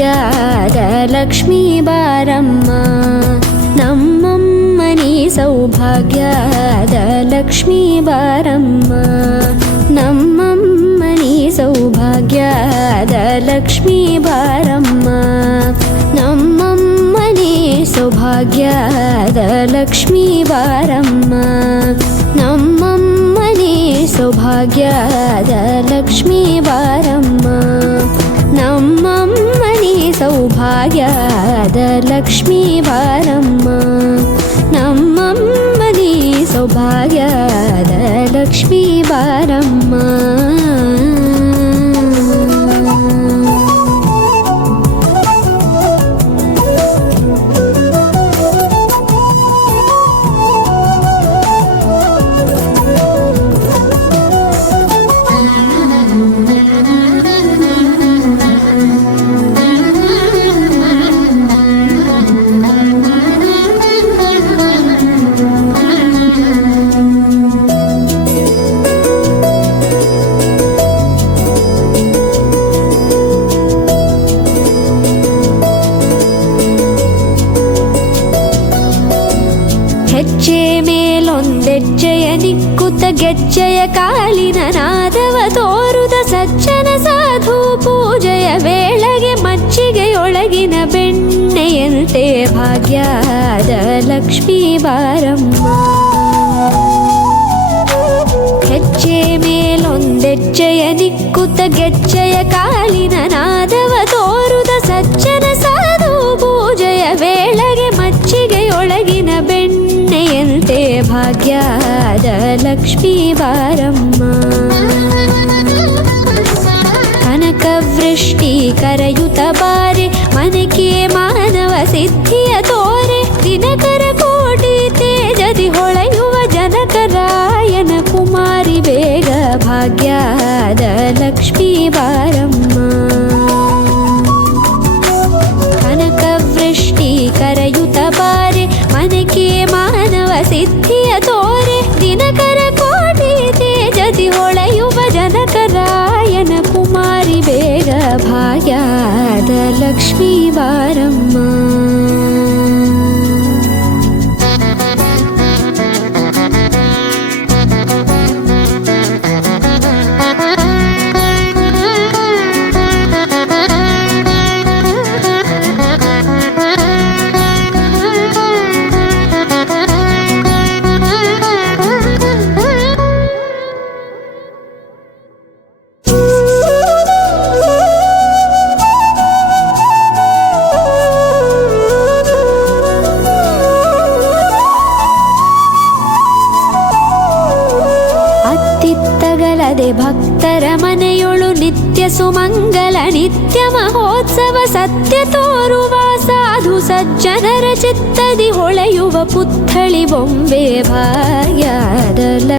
ಸೌಭಾಗ್ಯದ ಲಕ್ಷ್ಮೀ ಬಾರಮ್ಮ ನಮ್ಮಮ್ಮನಿ ಸೌಭಾಗ್ಯದ ಲಕ್ಷ್ಮೀ ಬಾರಮ್ಮ ನಮ್ಮಮ್ಮನಿ ಸೌಭಾಗ್ಯದ ಲಕ್ಷ್ಮೀ ಬಾರಮ್ಮ ನಮ್ಮಮ್ಮನಿ ಸೌಭಾಗ್ಯದ ಲಕ್ಷ್ಮೀ ಬಾರಮ್ಮ ನಮ್ಮಮ್ಮನಿ ಸೌಭಾಗ್ಯದ ಲಕ್ಷ್ಮೀ ಬಾರಮ್ಮ ನಮ್ಮಮ್ಮನಿ ಸೌಭಾಗ್ಯದ ಲಕ್ಷ್ಮೀ ಬಾರಮ್ಮ ನಮ್ಮಮ್ಮನಿ ಸೌಭಾಗ್ಯದ ಲಕ್ಷ್ಮೀ ಬಾರಮ್ಮ ಹೆಜ್ಜೆ ಮೇಲೊಂದೆಜ್ಜೆಯ ನಿಕ್ಕುತ್ತ ಗೆಜ್ಜೆಯ ಕಾಲಿನ ನಾದವ ತೋರುದ ಸಜ್ಜನ ಸಾಧು ಪೂಜೆಯ ವೇಳೆಗೆ ಮಜ್ಜಿಗೆಯೊಳಗಿನ ಬೆಣ್ಣೆಯಂತೆ ಭಾಗ್ಯದ ಲಕ್ಷ್ಮೀ ಬಾರಮ್ಮ ಹೆಜ್ಜೆ ಮೇಲೊಂದೆಜ್ಜೆಯ ನಿಕ್ಕುತ್ತ ಗೆಜ್ಜೆಯ ಕಾಲಿನ ನಾದವ ತೋರುದ ಸಜ್ಜನ ಸಾಧು ಪೂಜೆಯ ವೇಳೆಗೆ ಮಜ್ಜಿಗೆಯೊಳಗಿನ ಬೆಣ್ಣೆಯಂತೆ ಭಾಗ್ಯದ ಲಕ್ಷ್ಮೀ ಬಾರಮ್ಮ ಕನಕವೃಷ್ಟಿ ಕರೆಯುತ್ತ ಬಾರೆ ಮನಕೆ ಮಾನವ ಸಿದ್ಧಿಯ ತೋರೆ ದಿನಕರ ಕೋಟಿ ತೇಜದಿ ಹೊಳೆಯುವ ಜನಕರಾಯನ ಕುಮಾರಿ ಬೇಗ ಭಾಗ್ಯದ ಲಕ್ಷ್ಮೀ ಬಾರಮ್ಮ ಕನಕವೃಷ್ಟಿ ಕರೆಯುತ್ತ ಬಾರೆ ಮನಕೆ ಮಾನವ ಸಿದ್ಧಿಯ ತೋರೆ ದಿನಕರ ಕೋಟಿ ತೇಜದಿ ಹೊಳೆಯುವ ಜನಕರಾಯನ ಕುಮಾರಿ ಬೇಗ ಭಾಗ್ಯದ ಲಕ್ಷ್ಮೀ ಬಾರಮ್ಮ ಭಕ್ತರ ಮನೆಯೊಳು ನಿತ್ಯ ಸುಮಂಗಲ ನಿತ್ಯ ಮಹೋತ್ಸವ ಸತ್ಯ ತೋರುವ ಸಾಧು ಸಜ್ಜನರ ಚಿತ್ತದಿ ಹೊಳೆಯುವ ಪುತ್ಥಳಿ ಬೊಂಬೆ ಭಾಗ್ಯದ